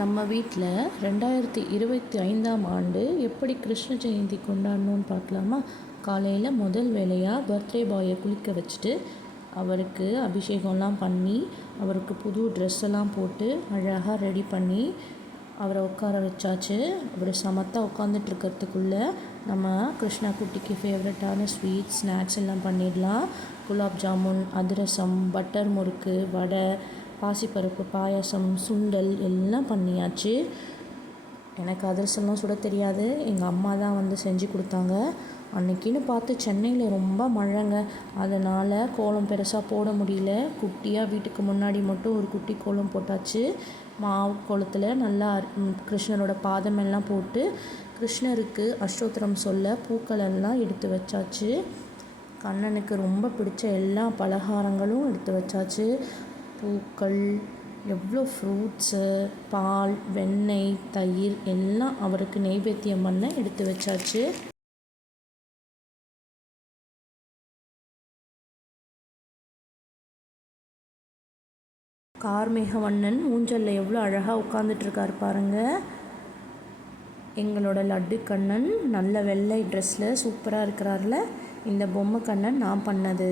நம்ம வீட்டில் 2025ஆம் ஆண்டு எப்படி கிருஷ்ண ஜெயந்தி கொண்டாடணும்னு பார்க்கலாமா? காலையில் முதல் வேலையாக பர்த்டே பாயை குளிக்க வச்சுட்டு அவருக்கு அபிஷேகம்லாம் பண்ணி அவருக்கு புது ட்ரெஸ் எல்லாம் போட்டு அழகாக ரெடி பண்ணி அவரை உட்கார வச்சாச்சு. அவர் சமத்தாக உட்காந்துட்ருக்கிறதுக்குள்ளே நம்ம கிருஷ்ணா குட்டிக்கு ஃபேவரட்டான ஸ்வீட்ஸ் ஸ்நாக்ஸ் எல்லாம் பண்ணிடலாம். குலாப் ஜாமுன், அதிரசம், பட்டர் முறுக்கு, வடை, பாசிப்பருப்பு பாயாசம், சுண்டல் எல்லாம் பண்ணியாச்சு. எனக்கு அதிரசம்லாம் சுட தெரியாது, எங்கள் அம்மா தான் வந்து செஞ்சு கொடுத்தாங்க. அன்றைக்கின்னு பார்த்து சென்னையில் ரொம்ப மழைங்க, அதனால் கோலம் பெருசாக போட முடியல. குட்டியாக வீட்டுக்கு முன்னாடி மட்டும் ஒரு குட்டி கோலம் போட்டாச்சு. மாவு கோலத்தில் நல்லா கிருஷ்ணரோட பாதமெல்லாம் போட்டு கிருஷ்ணருக்கு அஷ்டோத்திரம் சொல்ல பூக்கள் எல்லாம் எடுத்து வச்சாச்சு. கண்ணனுக்கு ரொம்ப பிடிச்ச எல்லா பலகாரங்களும் எடுத்து வச்சாச்சு. பூக்கள், எவ்வளோ ஃப்ரூட்ஸு, பால், வெண்ணெய், தயிர் எல்லாம் அவருக்கு நெய்வேத்தியம் பண்ண எடுத்து வச்சாச்சு. கார்மேகவண்ணன் ஊஞ்சலில் எவ்வளோ அழகாக உட்காந்துட்ருக்கார் பாருங்கள். எங்களோட லட்டு கண்ணன் நல்ல வெள்ளை ட்ரெஸ்ஸில் சூப்பராக இருக்கிறார்ல. இந்த பொம்மை கண்ணன் நான் பண்ணது.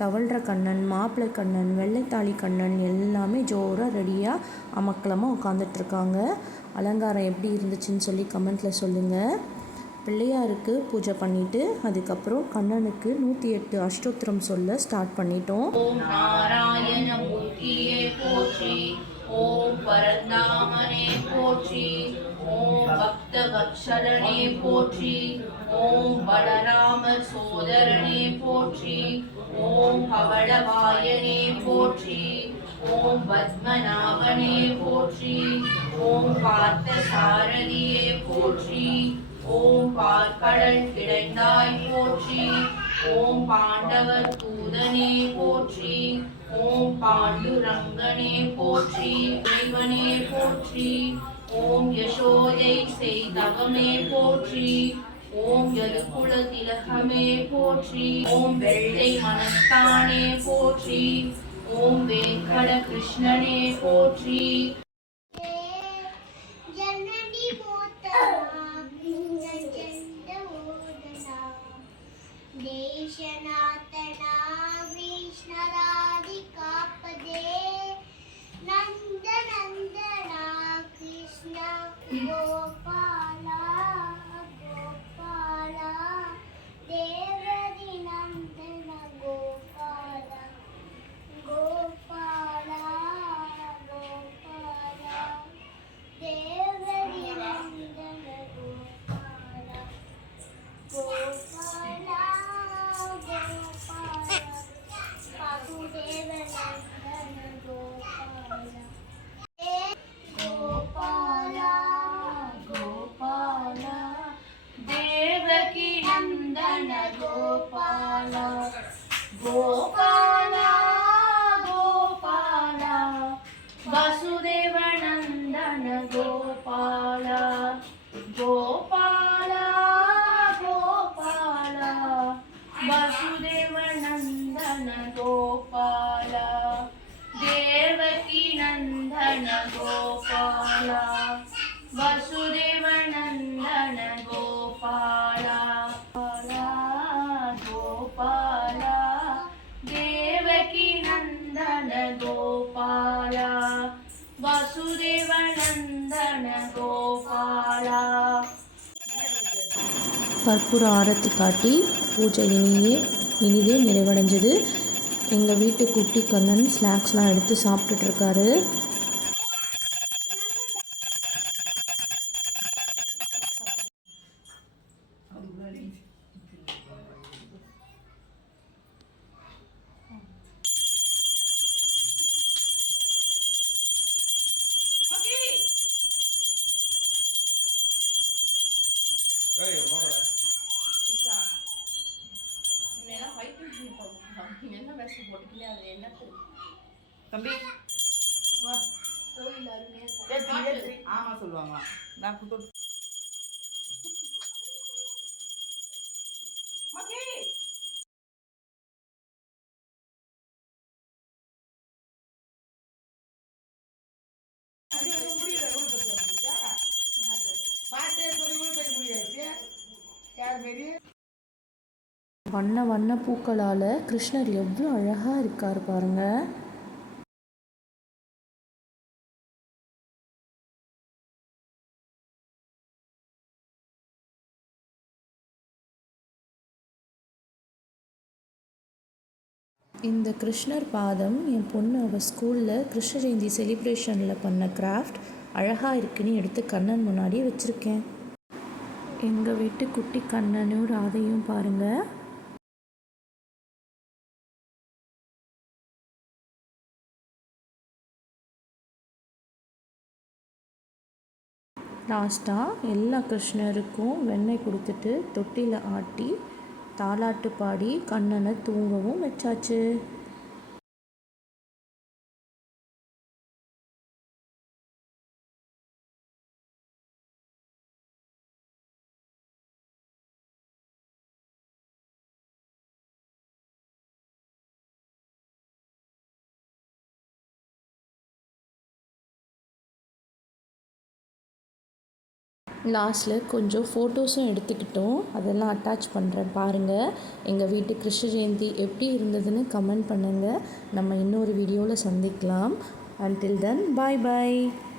தவழ்கிற கண்ணன், மாப்பிள்ளை கண்ணன், வெள்ளைத்தாளி கண்ணன் எல்லாமே ஜோராக ரெடியாக அமக்கலமாக உட்காந்துட்ருக்காங்க. அலங்காரம் எப்படி இருந்துச்சுன்னு சொல்லி கமெண்ட்டில் சொல்லுங்கள். பிள்ளையாருக்கு பூஜை பண்ணிவிட்டு அதுக்கப்புறம் கண்ணனுக்கு 108 அஷ்டோத்திரம் சொல்ல ஸ்டார்ட் பண்ணிட்டோம். ஓம் நாராயண மூர்த்தியே போற்றி, ஓம் பரந்தாமனே போற்றி, ஓம் பக்த வத்சலனே போற்றி, ஓம் பலராமர் சோதரனே போற்றி, ஓம் பவளவாயனே போற்றி, ஓம் பத்மநாபனே போற்றி, ஓம் பார்த்த சாரதியே போற்றி, ஓம் பார்க்கடல் கிடைந்தாய் போற்றி, ஓம் பாண்டவர் தூதனே போற்றி, ஓம் பாண்டுரங்கனே போற்றி, தேவனே போற்றி, ஓம் யசோதை செய்தவமே போற்றி, ஓம் யதுகுல திலகமே போற்றி, ஓம் வெள்ளை மனத்தானே போற்றி, ஓம் வேங்கட கிருஷ்ணனே போற்றி. देशनातना विष्णुराधिकापदे नंदनंदना कृष्ण गोपाला गोपाला देवरी नंदन गोपाला गोपाला गोपाला देवरी नंदन गोपाला गोपाला देवकी नंदन गोपाला गोपाला गोपाला वसुदेव नंदन गोपाला गोपाला गोपाला वसुदेव नंदन गोपाला देवकी नंदन गोपाला वसुदेव नंदन गोपाला गोपाला देवकी नंदन गोपाला वसुदेव नंदन गोपाला. கற்பூர ஆரத்தி காட்டி பூஜை இனிதே நிறைவடைஞ்சது. எங்கள் வீட்டு குட்டி கண்ணன் ஸ்நாக்ஸ்லாம் எடுத்து சாப்பிட்டுட்ருக்காரு. தம்பி ஆமா சொல்லுவாங்க. நான் குத்து முடியல வண்ண வண்ண பூக்களால் கிருஷ்ணர் எவ்வளோ அழகாக இருக்கார் பாருங்க. இந்த கிருஷ்ணர் பாதம் என் பொண்ணு அவள் ஸ்கூலில் கிருஷ்ண ஜெயந்தி செலிப்ரேஷனில் பண்ண கிராஃப்ட் அழகாக இருக்குன்னு எடுத்து கண்ணன் முன்னாடியே வச்சுருக்கேன். எங்கள் வீட்டு குட்டி கண்ணனும் ராதையும் பாருங்கள். லாஸ்ட்டாக எல்லா கிருஷ்ணருக்கும் வெண்ணெய் கொடுத்துட்டு தொட்டியில் ஆட்டி தாலாட்டு பாடி கண்ணனை தூங்கவும் வச்சாச்சு. லாஸ்ட்டில் கொஞ்சம் ஃபோட்டோஸும் எடுத்துக்கிட்டோம், அதெல்லாம் அட்டாச் பண்ணுறேன் பாருங்கள். எங்கள் வீட்டு கிருஷ்ண ஜெயந்தி எப்படி இருந்ததுன்னு கமெண்ட் பண்ணுங்கள். நம்ம இன்னொரு வீடியோவில் சந்திக்கலாம். Until then, bye bye.